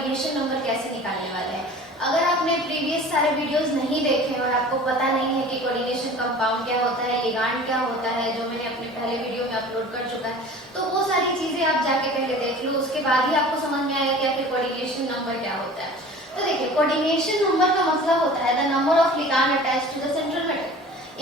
Coordination number कैसे निकालने वाले हैं। अगर आपने प्रीवियस सारे वीडियोस नहीं देखे और आपको पता नहीं है कि कोऑर्डिनेशन कंपाउंड क्या होता है, लिगांड क्या होता है, जो मैंने अपने पहले वीडियो में अपलोड कर चुका है, तो वो सारी चीजें आप जाके पहले देख लो, उसके बाद ही आपको समझ में आएगा कि आखिर कोऑर्डिनेशन नंबर क्या होता है। तो देखिए, कोऑर्डिनेशन नंबर का मतलब होता है the number of ligand attached to the central metal,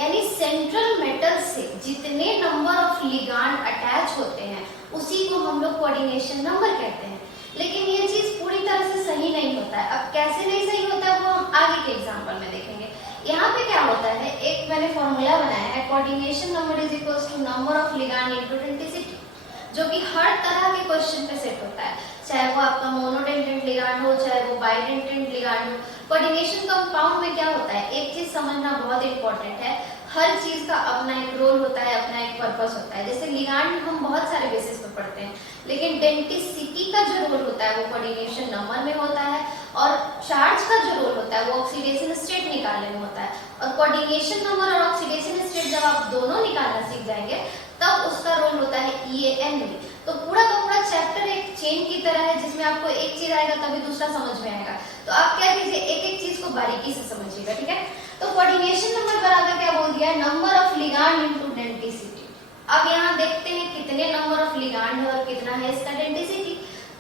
यानी सेंट्रल मेटल से जितने नंबर ऑफ लिगांड अटैच होते हैं उसी को हम लोग कोऑर्डिनेशन नंबर कहते हैं। लेकिन ये चीज पूरी तरह से सही नहीं होता है। अब कैसे नहीं सही होता है वो हम आगे के एग्जांपल में देखेंगे। यहाँ पे क्या होता है, एक मैंने फॉर्मूला बनाया है, coordination number is equals to number of ligand into density, जो कि हर तरह के क्वेश्चन पे सेट होता है, चाहे वो आपका मोनोडेंटेंट लिगांड हो, चाहे वो बाइडेंटेंट लिगांड हो। कोऑर्डिनेशन कंपाउंड में क्या होता है, एक चीज समझना बहुत इंपॉर्टेंट है, हर चीज का अपना एक रोल होता है, अपना एक पर्पस होता है। जैसे लिगांड हम बहुत सारे बेसिस पे पढ़ते हैं, लेकिन डेंटिसिटी का जो रोल होता है वो कोऑर्डिनेशन नंबर में होता है, और चार्ज का जो रोल होता है वो ऑक्सीडेशन स्टेट निकालने में होता है। और कोऑर्डिनेशन नंबर और ऑक्सीडेशन स्टेट जब आप दोनों निकालना सीख जाएंगे तब उसका रोल होता है EAN में। तो पूरा का पूरा चैप्टर एक चेन की तरह है, जिसमें आपको एक चीज आएगा तभी दूसरा समझ में आएगा। तो आप क्या कीजिए, एक एक चीज को बारीकी से समझिएगा, ठीक है। तो कोऑर्डिनेशन नंबर बराबर क्या बोल दिया है, number of ligand into density. अब यहाँ देखते हैं कितने नंबर ऑफ लिगांड है और कितना है इसका डेंसिटी।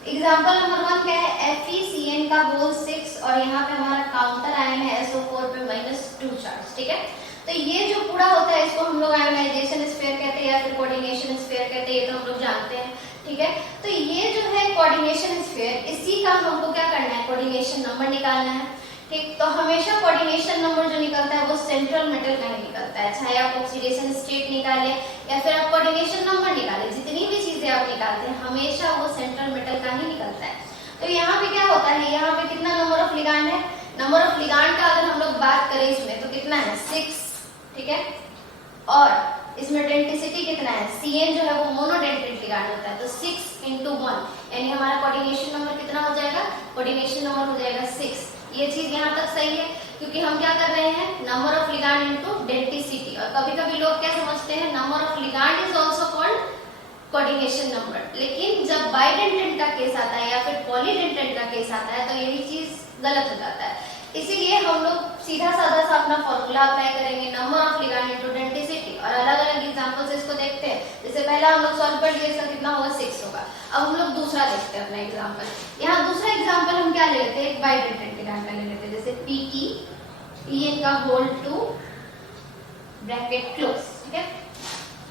एग्जांपल नंबर 1 क्या है, FeCN का होल 6 और यहाँ पे हमारा काउंटर आयन है SO4 पे -2 चार्ज, ठीक है। तो ये जो पूरा होता है इसको हम लोग आयोनाइजेशन स्फीयर कहते हैं या फिर कोऑर्डिनेशन स्फीयर कहते हैं, ये तो हम लोग जानते हैं, ठीक है। तो ये जो है कोऑर्डिनेशन स्फीयर, इसी का हमको क्या करना है, कोऑर्डिनेशन नंबर निकालना है, ठीक। तो हमेशा कोऑर्डिनेशन नंबर जो निकलता है वो सेंट्रल मेटल का ही निकलता है, चाहे आप ऑक्सीडेशन स्टेट निकाले या फिर आप कोऑर्डिनेशन नंबर निकाले, जितनी भी चीजें आप निकालते हैं हमेशा वो सेंट्रल मेटल का ही निकलता है। तो यहाँ पे क्या होता है, यहाँ पे कितना नंबर ऑफ लिगांड है, नंबर ऑफ लिगांड का अगर हम लोग बात करें इसमें तो कितना है 6, ठीक है। और इसमें डेंसिटी कितना है, CN जो है वो मोनोडेंटेंट लिगांड होता है, तो 6 × 1 यानी हमारा कोऑर्डिनेशन नंबर कितना हो जाएगा, कोऑर्डिनेशन नंबर हो जाएगा 6। ये चीज यहाँ तक सही है, क्योंकि हम क्या कर रहे हैं, number of ligand into density. और कभी कभी लोग क्या समझते हैं, number of ligand is also called coordination number, लेकिन जब बाइडेंटेंट का केस आता है या फिर पॉलीडेंटेंट का केस आता है तो यही चीज गलत हो जाता है। इसीलिए हम लोग सीधा साधा सा अपना फॉर्मूला अप्लाई करेंगे, number of ligand into density, और अलग अलग एग्जांपल से इसको देखते हैं। जैसे पहला हम लोग सॉल्व कर लिए, इसका कितना होगा 6 होगा। अब हम लोग दूसरा देखते हैं अपना एग्जांपल। यहाँ दूसरा एग्जांपल हम क्या ले लेते हैं, एक बाइडेंटेंट लिगांड का ले लेते हैं, जैसे PTEN का होल 2 ब्रैकेट क्लोज, ठीक है।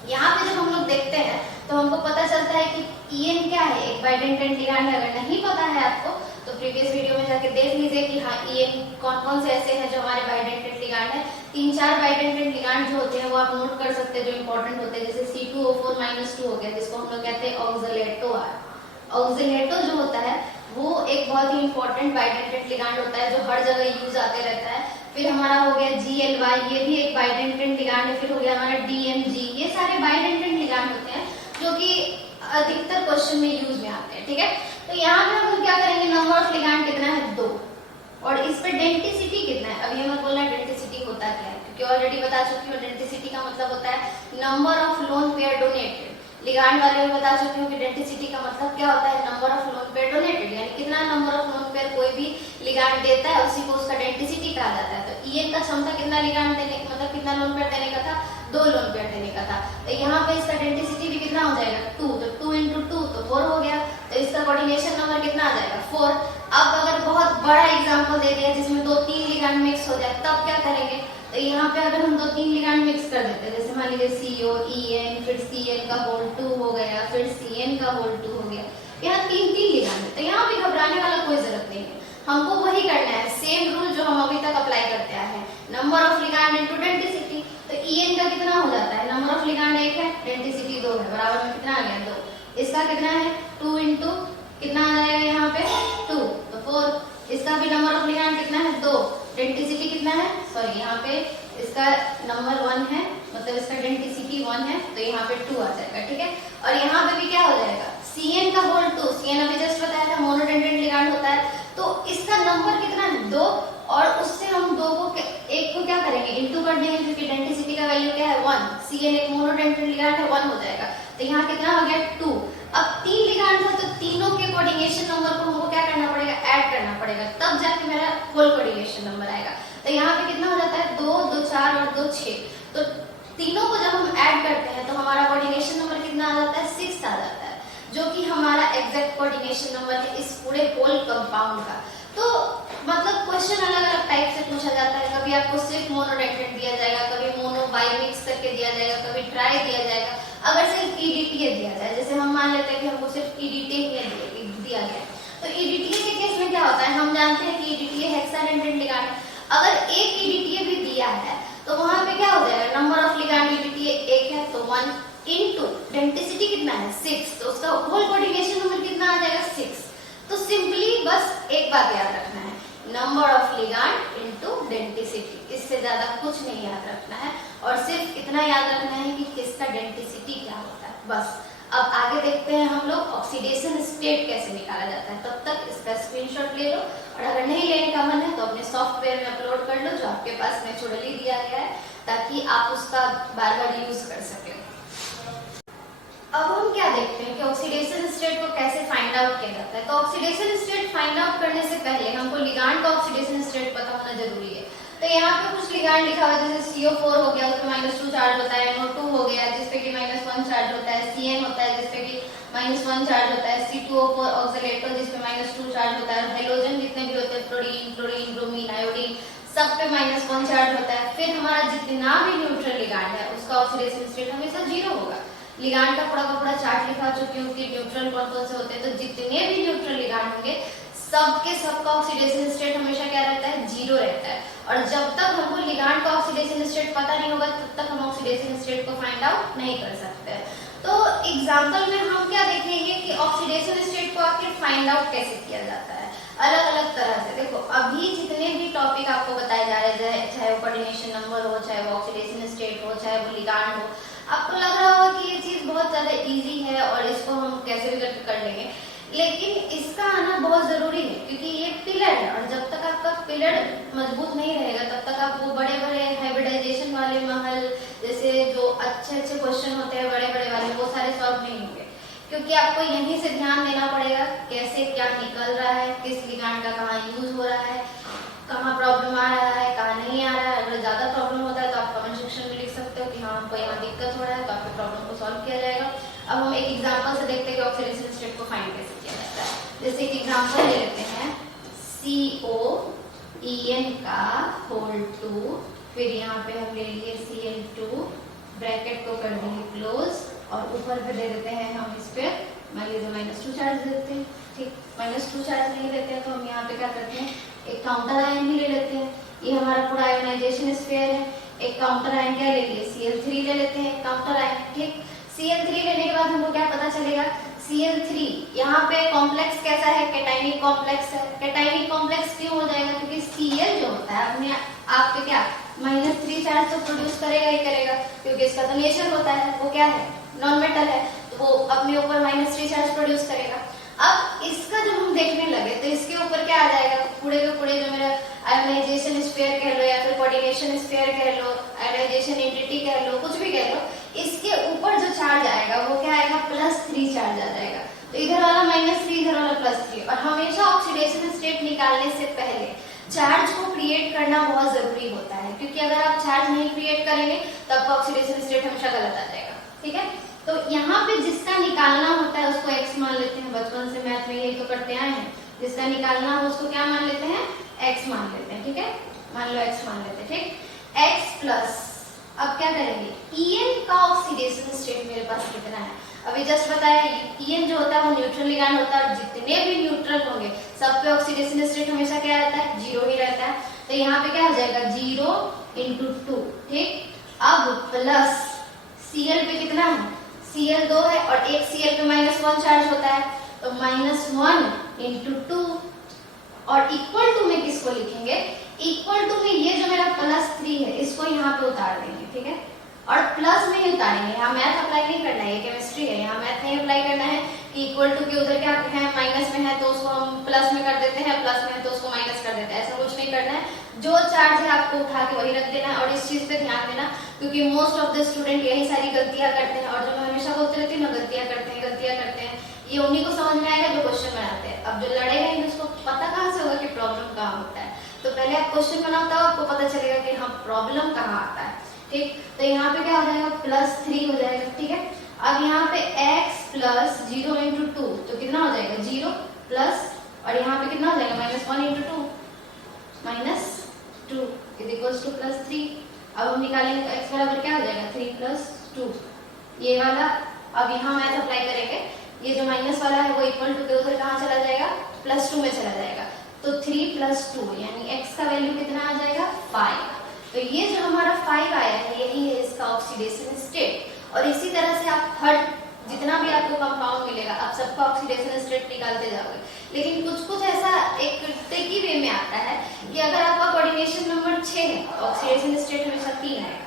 यहाँ पे जब हम लोग देखते हैं तो हमको पता चलता है कि EN क्या है, एक बाइडेंटेंट लिगांड है। अगर नहीं पता है आपको तो प्रीवियस वीडियो में जाके देख लीजिए कि हाँ EN कौन कौन से ऐसे हैं जो हमारे बाइडेंटेंट लिगांड है। 3-4 बाइडेंटेंट लिगांड जो होते हैं वो आप नोट कर सकते हैं, जो इंपॉर्टेंट होते हैं, जैसे C2O4 -2 हो गया, जिसको हम लोग कहते हैं ऑक्सलेटो। ऑक्सलेटो जो होता है वो एक बहुत ही इंपॉर्टेंट बाइडेंटेंट लिगांड होता है जो हर जगह यूज आते रहता है। फिर हमारा हो गया GLY, ये भी एक बाइडेंटेंट लिगांड है। फिर हो गया हमारा DMG, ये सारे बाइडेंटेंट लिगांड होते हैं जो कि अधिकतर क्वेश्चन में यूज में आते हैं, ठीक है। तो यहाँ पे हम क्या करेंगे, नंबर ऑफ लिगांड कितना है 2, और इस पे डेंसिटी कितना है। अब ये मत बोलना डेंसिटी होता क्या है, क्योंकि ऑलरेडी बता चुकी हूँ डेंसिटी का मतलब होता है number of lone pair donated. Ligand वाले में बता चुकी हूँ कि डेंसिटी का मतलब क्या होता है, number of lone pair donated, यानी कितना नंबर ऑफ लोन पेयर कोई भी लिगांड देता है उसी को उसका डेंसिटी कहा जाता है। तो EN का क्षमता कितना लिगांड देने, मतलब कितना लोन पेयर देने का था, 2 लोन पेयर देने का था। तो यहाँ पे इसका डेंसिटी भी कितना हो जाएगा 2, तो 2 × 2 तो 4 हो गया। तो इसका कोऑर्डिनेशन नंबर कितना आ जाएगा 4। अब अगर बहुत बड़ा एग्जांपल दे दिया जिसमें 2-3 लिगांड मिक्स हो जाए तब क्या करेंगे, तो यहाँ पे अगर हम 2-3 लिगांड मिक्स कर देते हैं, जैसे मान लीजिए CO EN, फिर CN का होल 2 हो गया, फिर CN का होल 2 हो गया, यहाँ 3-3 लिगांड है। तो यहाँ भी घबराने वाला कोई जरूरत नहीं है, हमको वही करना है, सेम रूल जो हम अभी तक अप्लाई करते आए हैं, number of ligand into density. तो EN का कितना हो जाता है, नंबर ऑफ लिगांड 1 है, डेंसिटी 2 है, बराबर में कितना आ गया 2। इसका कितना है 2 × कितना आ जाएगा यहाँ पे 2, तो 4। इसका भी नंबर ऑफ लिगांड कितना है 2, डेंसिटी कितना है, सॉरी यहाँ पे इसका नंबर 1 है, मतलब इसका डेंसिटी 1 है, तो यहाँ पे 2 आ जाएगा, ठीक है। और यहाँ पे भी क्या हो जाएगा, CN का होल 2, CN अभी जस्ट बताया था मोनोडेंटेंट लिगांड होता है, तो इसका नंबर कितना है 2, और उससे हम 2 को एक को क्या करेंगे इंटू कर देंगे, क्योंकि डेंसिटी का वैल्यू क्या है 1, CN एक मोनोडेंटेंट लिगांड है 1 हो जाएगा। तो यहाँ कितना हो गया 2। अब 3 लिगांड था तो तीनों के कोऑर्डिनेशन नंबर को हमको क्या करना पड़ेगा, ऐड होल कोऑर्डिनेशन नंबर आएगा। तो यहाँ पे कितना हो जाता है 2, 2 4 और 2 6। तो तीनों को जब हम ऐड करते हैं तो हमारा कोऑर्डिनेशन नंबर कितना आ जाता है 6 आ जाता है, जो कि हमारा एग्जैक्ट कोऑर्डिनेशन नंबर है इस पूरे होल कंपाउंड का। तो मतलब क्वेश्चन अलग अलग टाइप से पूछा जाता है, कभी आपको सिर्फ मोनोडेंटेट दिया जाएगा, कभी मोनो बाई मिक्स करके दिया जाएगा, कभी ट्राई दिया जाएगा। अगर सिर्फ ईडीटीए दिया जाए, जैसे हम मान लेते हैं कि हमको सिर्फ ईडीटीए दिया गया, तो ईडीटीए के केस में क्या होता है, हम जानते हैं कि ईडीटीए हेक्साडेंटेट लिगांड, अगर एक ईडीटीए भी दिया है तो वहां पे क्या हो जाएगा, नंबर ऑफ लिगांड ईडीटीए 1 है तो 1 इनटू डेंसिटी कितना है 6, तो उसका होल कोऑर्डिनेशन नंबर कितना आ जाएगा 6। तो सिंपली बस एक बात याद रखना है, number of ligand into density, इससे ज्यादा कुछ नहीं याद रखना है, और सिर्फ इतना याद रखना है कि किसका डेंसिटी क्या होता है बस। अब आगे देखते हैं हम लोग ऑक्सीडेशन स्टेट कैसे निकाला जाता है, तब तक इसका स्क्रीनशॉट ले लो, और अगर नहीं लेने का मन है तो अपने सॉफ्टवेयर में अपलोड कर लो जो आपके पास नेचुरली दिया गया है, ताकि आप उसका बार बार यूज कर सके। अब हम क्या देखते हैं कि ऑक्सीडेशन स्टेट को कैसे फाइंड आउट किया जाता है। तो ऑक्सीडेशन स्टेट फाइंड आउट करने से पहले हमको लिगांड का ऑक्सीडेशन स्टेट पता होना जरूरी है। तो यहाँ पे कुछ लिगांड लिखा हुआ है, जैसे CO4 हो गया, उसपे -2 चार्ज होता है, NO2 हो गया जिसपे कि -1 चार्ज होता है, CN होता है जिसपे कि -1 चार्ज होता है, C2O4 ऑक्सीलेटो जिसपे -2 चार्ज होता है, हेलोजन जितने भी होते हैं फ्लोरीन, क्लोरीन, ब्रोमीन, आयोडीन, सब पे -1 चार्ज होता है। फिर हमारा जितना भी न्यूट्रल लिगांड है उसका ऑक्सीडेशन स्टेट हमेशा 0 होगा। लिगांड का पूरा चार्ट लिखा चुकी हूँ कि न्यूट्रल कौन से होते हैं, तो जितने भी न्यूट्रल लिगांड होंगे सबके सबका ऑक्सीडेशन स्टेट हमेशा क्या रहता है 0 रहता है। और जब तक हमको लिगांड का ऑक्सीडेशन स्टेट पता नहीं होगा तब तक हम ऑक्सीडेशन स्टेट को फाइंड आउट नहीं कर सकते। तो एग्जांपल में हम क्या देखेंगे कि ऑक्सीडेशन स्टेट को आखिर फाइंड आउट कैसे किया जाता है अलग अलग तरह से। देखो अभी जितने भी टॉपिक आपको बताए जा रहे हैं, चाहे वो कोऑर्डिनेशन नंबर हो, चाहे वो ऑक्सीडेशन स्टेट हो, चाहे वो लिगांड हो, आपको लग रहा होगा कि ये चीज बहुत ज्यादा इजी है और इसको हम कैसे भी करके कर लेंगे, लेकिन इसका आना बहुत जरूरी है क्योंकि ये पिलर है, और जब तक आपका पिलर मजबूत नहीं रहेगा तब तक आप वो बड़े बड़े हाइब्रिडाइजेशन वाले महल जैसे जो अच्छे अच्छे क्वेश्चन होते हैं बड़े बड़े वाले, वो सारे सॉल्व नहीं होंगे। क्योंकि आपको यहीं से ध्यान देना पड़ेगा कैसे क्या निकल रहा है, किस लिगांड का कहाँ यूज हो रहा है, कहाँ प्रॉब्लम आ रहा है, कहाँ नहीं आ रहा है। अगर ज्यादा प्रॉब्लम होता है तो आप कमेंट सेक्शन में लिख सकते हो कि हाँ हमको यहाँ दिक्कत हो रहा है, तो आपके प्रॉब्लम को सॉल्व किया जाएगा। अब हम एक एग्जांपल से देखते हैं कि ऑक्सीडेशन स्टेट को फाइंड कैसे किया जाता है। जैसे एक एग्जांपल ले लेते हैं COEN का होल 2, फिर यहाँ पे हम ले लिए Cl2, ब्रैकेट को कर देंगे क्लोज, और ऊपर पे दे देते हैं हम इस पे मान लीजिए -2 चार्ज देते हैं। ठीक, -2 चार्ज नहीं देते हैं तो हम यहाँ पे क्या करते हैं, एक काउंटर आयन भी ले लेते हैं। ये हमारा पूरा आयोनाइजेशन स्फीयर है। एक काउंटर आयन क्या ले लिए, Cl3 ले लेते हैं काउंटर आयन। ठीक, Cl3 लेने के बाद हमको क्या पता चलेगा, Cl3 यहाँ पे कॉम्प्लेक्स कैसा है, कैटाइनिक कॉम्प्लेक्स है। कैटाइनिक कॉम्प्लेक्स क्यों हो जाएगा, क्योंकि Cl जो होता है अपने आप पे क्या -3 चार्ज तो प्रोड्यूस करेगा ही करेगा, क्योंकि इसका तो नेचर होता है, वो क्या है नॉन मेटल है, तो वो अपने ऊपर -3 चार्ज प्रोड्यूस करेगा। अब इसका जब हम देखने लगे तो इसके ऊपर क्या आ जाएगा, पूरे के पूरे जो मेरा आयोनाइजेशन स्फीयर कह लो या फिर कोऑर्डिनेशन स्फीयर कह लो, आयोनाइजेशन एंटिटी कह लो, कुछ भी कह लो, इसके ऊपर जो चार्ज आएगा वो क्या आएगा +3 चार्ज आ जाएगा। तो इधर वाला -3, इधर वाला +3। और हमेशा ऑक्सीडेशन स्टेट निकालने से पहले चार्ज को क्रिएट करना बहुत जरूरी होता है, क्योंकि अगर आप चार्ज नहीं क्रिएट करेंगे तो आपका ऑक्सीडेशन स्टेट हमेशा गलत आ जाएगा। ठीक है, तो यहाँ पे जिसका निकालना होता है उसको x मान लेते हैं, बचपन से मैथ में यही तो करते आए हैं। जिसका निकालना हो उसको क्या मान लेते हैं, x मान लेते हैं। ठीक है, मान लो x मान लेते हैं। ठीक, x प्लस अब क्या करेंगे, En का ऑक्सीडेशन स्टेट मेरे पास कितना है, अभी जस्ट बताया En जो होता है वो न्यूट्रल लिगांड होता है, और जितने भी न्यूट्रल होंगे सब पे ऑक्सीडेशन स्टेट हमेशा क्या रहता है 0 ही रहता है। तो यहाँ पे क्या हो जाएगा 0 × 2। ठीक, अब प्लस Cl पे कितना है, Cl2 है और एक Cl पे -1 चार्ज होता है, तो -1 × 2 और इक्वल टू में किसको लिखेंगे, इक्वल टू में ये जो मेरा +3 है इसको यहाँ पे उतार देंगे। ठीक है, और प्लस में ही उतारेंगे, यहाँ मैथ अप्लाई नहीं करना है, ये केमिस्ट्री है, यहाँ मैथ नहीं अप्लाई करना है कि इक्वल टू के उधर क्या है माइनस में है तो उसको हम प्लस में कर देते हैं, प्लस में है तो उसको माइनस कर देते हैं, ऐसा कुछ नहीं करना है। जो चार्ज है आपको उठा के वही रख देना है। और इस चीज पे ध्यान देना क्योंकि मोस्ट ऑफ द स्टूडेंट यही सारी गलतियां करते हैं, और जो मैं हमेशा बोलती रहती हूँ ना गलतियां करते हैं, ये उन्हीं को समझ में आएगा जो क्वेश्चन बनाते हैं। अब जो लड़े रहेंगे उसको पता कहाँ से होगा कि प्रॉब्लम कहाँ होता है। पहले आप क्वेश्चन बनाओ तब आपको पता चलेगा कि हाँ प्रॉब्लम कहाँ आता है। ठीक, तो यहाँ पे क्या हो जाएगा +3 हो जाएगा। ठीक है, अब यहाँ पे x प्लस 0 इंटू 2 तो कितना हो जाएगा 0 प्लस, और यहाँ पे कितना हो जाएगा -1 इंटू 2 -2 इज इक्वल्स टू +3। अब हम निकालेंगे तो x बराबर क्या हो जाएगा 3 + 2 ये वाला। अब यहाँ मैथ अप्लाई करेंगे, ये जो माइनस वाला है वो इक्वल टू के उधर कहाँ चला जाएगा +2 में चला जाएगा, तो 3 + 2 यानी x का वैल्यू कितना आ जाएगा 5। तो ये जो हमारा 5 आया है यही है इसका ऑक्सीडेशन स्टेट। और इसी तरह से आप हर जितना भी आपको कंपाउंड मिलेगा आप सबका ऑक्सीडेशन स्टेट निकालते जाओगे। लेकिन कुछ ऐसा एक ट्रिकी वे में आता है कि अगर आपका कोऑर्डिनेशन नंबर 6 है तो ऑक्सीडेशन स्टेट हमेशा 3 आएगा।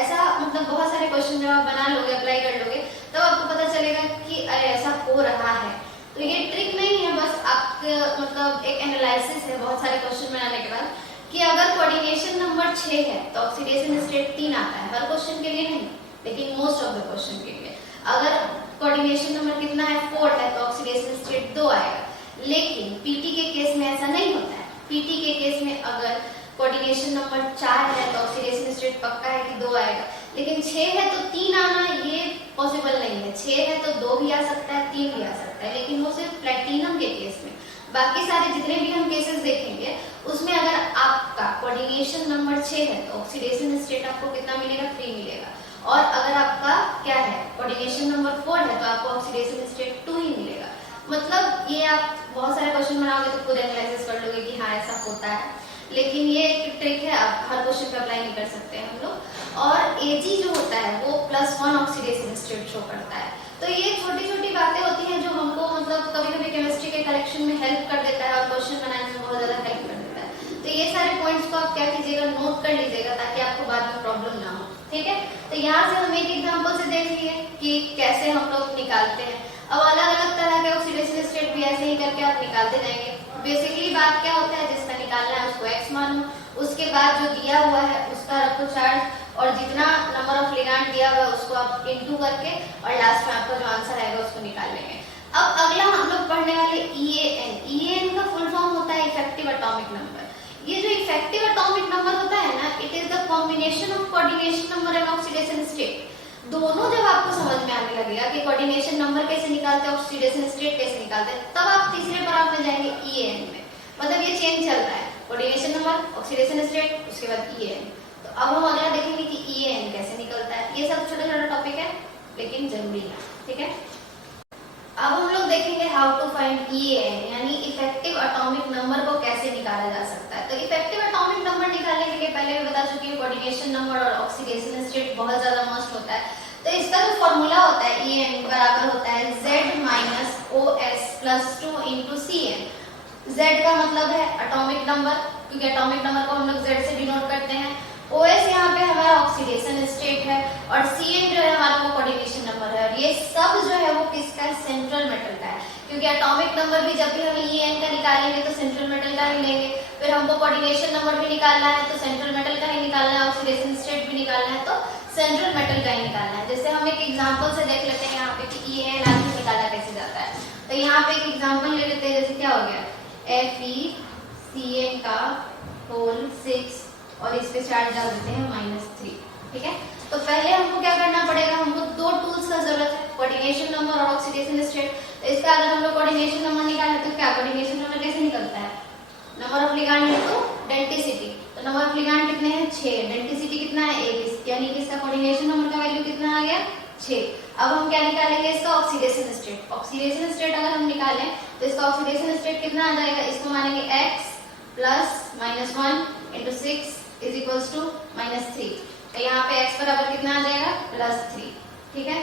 ऐसा मतलब बहुत सारे क्वेश्चन जब आप बना लोगे अप्लाई कर लोगे तब आपको पता चलेगा कि अरे ऐसा हो रहा है। तो ये ट्रिक नहीं है, बस आपके मतलब एक एनालिसिस है बहुत सारे क्वेश्चन बनाने के बाद कि अगर कोऑर्डिनेशन नंबर 6 है तो ऑक्सीडेशन स्टेट 3 आता है। हर क्वेश्चन के लिए नहीं, लेकिन मोस्ट ऑफ द क्वेश्चन के लिए। अगर कोऑर्डिनेशन नंबर कितना है 4 है तो ऑक्सीडेशन स्टेट 2 आएगा। लेकिन पीटी के केस में ऐसा नहीं होता है। पीटी के केस में अगर कोऑर्डिनेशन नंबर 4 है तो ऑक्सीडेशन स्टेट पक्का है कि 2 आएगा। लेकिन 6 है तो 3 आना ये पॉसिबल नहीं है। 6 है तो 2 भी आ सकता है 3 भी आ सकता है, लेकिन वो सिर्फ प्लैटिनम के केस में। बाकी सारे जितने भी हम केसेस देखेंगे उसमें अगर आपका कोऑर्डिनेशन नंबर 6 है तो ऑक्सीडेशन स्टेट आपको कितना मिलेगा 3 मिलेगा। और अगर आपका क्या है कोऑर्डिनेशन नंबर 4 है तो आपको ऑक्सीडेशन स्टेट 2 ही मिलेगा। मतलब ये आप बहुत सारे क्वेश्चन बनाओगे तो खुद एनालिसिस कर लोगे कि हाँ ऐसा होता है। लेकिन ये एक ट्रिक है, आप हर क्वेश्चन पे अप्लाई नहीं कर सकते हम लोग। और Ag जो होता है वो +1 ऑक्सीडेशन स्टेट शो करता है। तो ये छोटी छोटी बातें होती हैं जो हमको मतलब कभी कभी केमिस्ट्री के कलेक्शन में हेल्प कर देता है और क्वेश्चन बनाने में बहुत ज्यादा हेल्प कर देता है। तो ये सारे पॉइंट्स को आप क्या कीजिएगा नोट कर लीजिएगा ताकि आपको बाद में प्रॉब्लम ना हो। ठीक है, तो यहाँ से हम एक एग्जाम्पल से देख लिए कि कैसे हम लोग निकालते हैं। अब अलग अलग तरह के ऑक्सीडेशन स्टेट भी ऐसे ही करके आप निकालते जाएंगे। बेसिकली बात क्या होता है, जिसका निकालना है उसको x मानो, उसके बाद जो दिया हुआ है उसका रखो चार्ज और जितना नंबर ऑफ लिगैंड दिया हुआ है उसको आप इनटू करके और लास्ट में आपका जो आंसर आएगा उसको निकाल लेंगे। अब अगला हम लोग पढ़ने वाले EAN। EAN का फुल फॉर्म होता है इफेक्टिव एटॉमिक नंबर। ये जो इफेक्टिव एटॉमिक नंबर होता है ना, it is the combination of coordination number and oxidation state. दोनों जब आपको समझ में आने लगेगा कि कोऑर्डिनेशन नंबर कैसे निकालते हैं, ऑक्सीडेशन स्टेट कैसे निकालते हैं, तब आप तीसरे पैराग्राफ में जाएंगे EAN में। मतलब ये चेंज चल रहा है, कोऑर्डिनेशन नंबर, ऑक्सीडेशन स्टेट, उसके बाद EAN। तो अब हम अगला देखेंगे कि EAN कैसे निकलता है। ये सब छोटा छोटा टॉपिक है लेकिन जरूरी है। ठीक है, अब हम लोग देखेंगे हाउ टू फाइंड EAN यानी इफेक्टिव एटॉमिक नंबर को कैसे निकाला जा सकता है। तो इफेक्टिव एटॉमिक नंबर निकालने के लिए पहले भी बता चुकी हूँ कोऑर्डिनेशन नंबर और ऑक्सीडेशन स्टेट बहुत ज्यादा मस्ट होता है। तो इसका जो फॉर्मूला होता है EAN बराबर होता है Z - OS + 2 × CN। Z का मतलब है एटॉमिक नंबर, क्योंकि एटॉमिक नंबर को हम लोग Z से डिनोट करते हैं। OS यहाँ पे हमारा ऑक्सीडेशन स्टेट है और CN जो है हमारा वो कोऑर्डिनेशन नंबर है। और ये सब जो है वो किसका है, सेंट्रल मेटल का है। क्योंकि एटॉमिक नंबर भी जब भी हम EAN का निकालेंगे तो सेंट्रल मेटल का ही लेंगे। फिर हमको कोऑर्डिनेशन नंबर भी निकालना है तो सेंट्रल मेटल का ही निकालना है, ऑक्सीडेशन स्टेट भी निकालना है तो सेंट्रल मेटल का ही निकालना है। जैसे हम एक एग्जांपल से देख लेते हैं यहाँ पे कि EAN आखिर निकाला कैसे जाता है। तो यहाँ पे एक एग्जांपल ले लेते हैं, जैसे क्या हो गया FeCN का होल 6 और इस पे चार्ज डाल देते हैं -3। ठीक है, तो पहले हमको क्या करना पड़ेगा, हमको दो टूल्स का जरूरत है, कोऑर्डिनेशन नंबर और ऑक्सीडेशन स्टेट। तो इसका अगर हम लोग कोऑर्डिनेशन नंबर निकालें तो क्या कोऑर्डिनेशन नंबर कैसे निकलता है, number of ligand into density. तो नंबर ऑफ लिगैंड कितने हैं 6, डेंसिटी कितना है 1, यानी कि इसका कोऑर्डिनेशन नंबर का वैल्यू कितना आ गया 6। अब हम क्या निकालेंगे, इसका ऑक्सीडेशन स्टेट। ऑक्सीडेशन स्टेट अगर हम निकालें तो इसका ऑक्सीडेशन स्टेट कितना आ जाएगा, इसको मानेंगे x + -1 × 6 = -3। तो यहाँ पे x बराबर कितना आ जाएगा +3। ठीक है,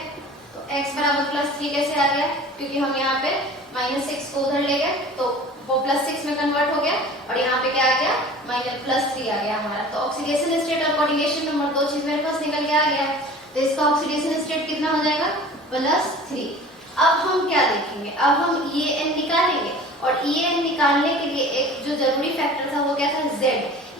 तो x बराबर +3 कैसे आ गया, क्योंकि हम यहाँ पे -6 को उधर ले गए तो वो +6 में कन्वर्ट हो गया और यहाँ पे क्या आ गया +3 आ गया हमारा। तो ऑक्सीडेशन स्टेट और कोऑर्डिनेशन नंबर दो चीज मेरे पास निकल के आ गया। तो इसका ऑक्सीडेशन स्टेट कितना हो जाएगा +3। अब हम क्या देखेंगे, अब हम EAN निकालेंगे और EAN निकालने के लिए एक जो जरूरी फैक्टर था वो क्या था Z,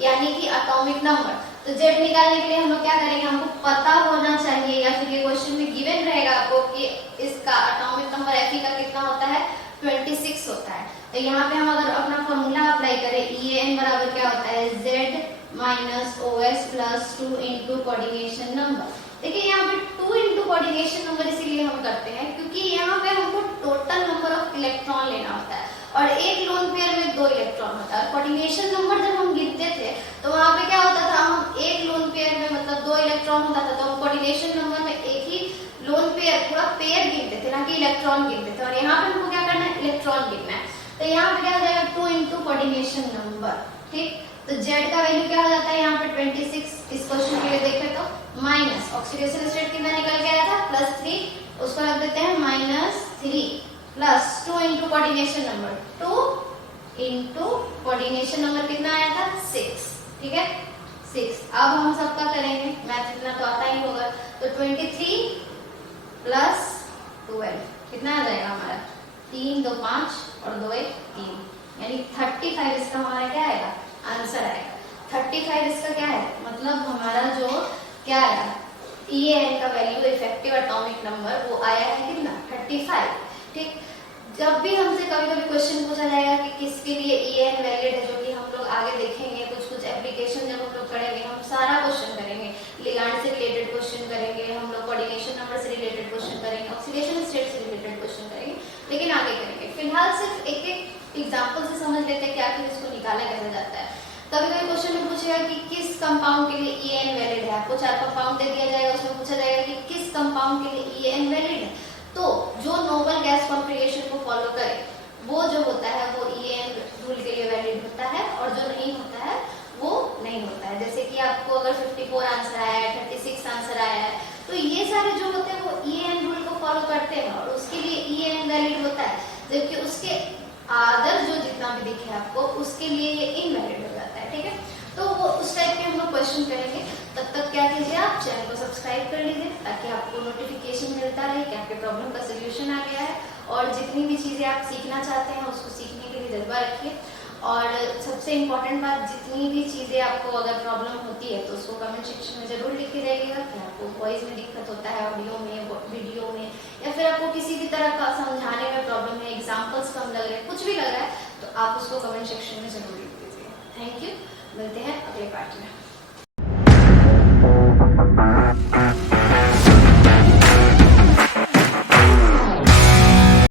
यानी कि एटॉमिक नंबर। तो Z निकालने के लिए हम लोग क्या करेंगे, हमको पता होना चाहिए या फिर ये क्वेश्चन में गिवन रहेगा आपको कि इसका एटॉमिक नंबर Fe का कितना होता है 26 होता है। तो यहाँ पे हम अगर अपना फॉर्मूला अप्लाई करें, EAN बराबर क्या होता है, Z minus OS plus 2 into coordination number. देखिए यहाँ पे 2 इंटू कोऑर्डिनेशन नंबर इसीलिए हम करते हैं क्योंकि यहाँ पे हमको टोटल नंबर ऑफ इलेक्ट्रॉन लेना होता है और एक लोन पेयर में 2 इलेक्ट्रॉन होता है। कोऑर्डिनेशन नंबर जब हम गिनते थे तो वहाँ पे क्या होता था, हम एक लोन पेयर में मतलब 2 इलेक्ट्रॉन होता था तो हम कोऑर्डिनेशन नंबर में एक ही लोन पेयर पूरा पेयर गिनते थे, ना कि इलेक्ट्रॉन गिनते थे। और यहाँ पे हमको क्या करना है, इलेक्ट्रॉन गिनना है। तो यहाँ पे क्या हो जाएगा, 2 इंटू कोऑर्डिनेशन नंबर। ठीक, तो Z का वैल्यू क्या हो जाता है यहाँ पे 26। इस क्वेश्चन के लिए देखें तो माइनस ऑक्सीडेशन स्टेट कितना निकल के आया था, +3, उसको रख देते हैं -3 plus 2 into coordination number, 2 into coordination number कितना आया था, 6। ठीक है, 6। अब हम सबका करेंगे, मैथ इतना तो आता ही होगा। तो 23 प्लस 12 कितना आ जाएगा हमारा, 3 2 5 और 2 1 3, यानी 35 इसका हमारा क्या आएगा, आंसर आएगा। 35 इसका क्या है, मतलब हमारा जो क्या आया, EAN का वैल्यू इफेक्टिव एटॉमिक नंबर वो आया है कितना, 35। ठीक, जब भी हमसे कभी कभी क्वेश्चन पूछा जाएगा कि किसके लिए EAN वैलिड है, जो कि हम लोग आगे देखेंगे, कुछ एप्लीकेशन जब हम लोग करेंगे हम सारा क्वेश्चन करेंगे, लिगैंड से रिलेटेड क्वेश्चन करेंगे, हम लोग कोऑर्डिनेशन नंबर से रिलेटेड क्वेश्चन करेंगे, ऑक्सीडेशन स्टेट से रिलेटेड क्वेश्चन करेंगे, लेकिन आगे करेंगे। फिलहाल सिर्फ एक एक एग्जाम्पल से समझ लेते हैं क्या कि इसको निकाला कैसे जाता है। कभी कभी क्वेश्चन में पूछेगा कि किस कंपाउंड के लिए EAN वैलिड है, आपको 4 कंपाउंड दे दिया जाएगा, उसमें पूछा जाएगा कि किस कंपाउंड के लिए EAN वैलिड है। तो जो नोबल गैस कॉन्फ़िगरेशन को फॉलो करे वो जो होता है वो EAN रूल के लिए वैलिड होता है, और जो नहीं होता है वो नहीं होता है। जैसे कि आपको अगर 54 आंसर आया है, 36 आंसर आया है, तो ये सारे जो होते हैं वो EAN रूल को फॉलो करते हैं और उसके लिए EAN वैलिड होता है, जबकि उसके अदर जो जितना भी दिखे आपको उसके लिए ये इनवैलिड हो जाता है। ठीक है, तो वो उस टाइप के हम लोग क्वेश्चन करेंगे। तब तक क्या कीजिए, आप चैनल को सब्सक्राइब कर लीजिए ताकि आपको नोटिफिकेशन मिलता रहे कि आपके प्रॉब्लम का सोल्यूशन आ गया है, और जितनी भी चीज़ें आप सीखना चाहते हैं उसको सीखने के लिए जज्बा रखिए। और सबसे इम्पोर्टेंट बात, जितनी भी चीज़ें आपको अगर प्रॉब्लम होती है तो उसको कमेंट सेक्शन में ज़रूर लिख के जाइएगा कि आपको वॉइस में दिक्कत होता है, ऑडियो में, वीडियो में, या फिर आपको किसी भी तरह का समझाने में प्रॉब्लम है, एग्जाम्पल्स कम लग रहे हैं, कुछ भी लग रहा है, तो आप उसको कमेंट सेक्शन में ज़रूर लिख दीजिए। थैंक यू, मिलते हैं अगले पार्ट में।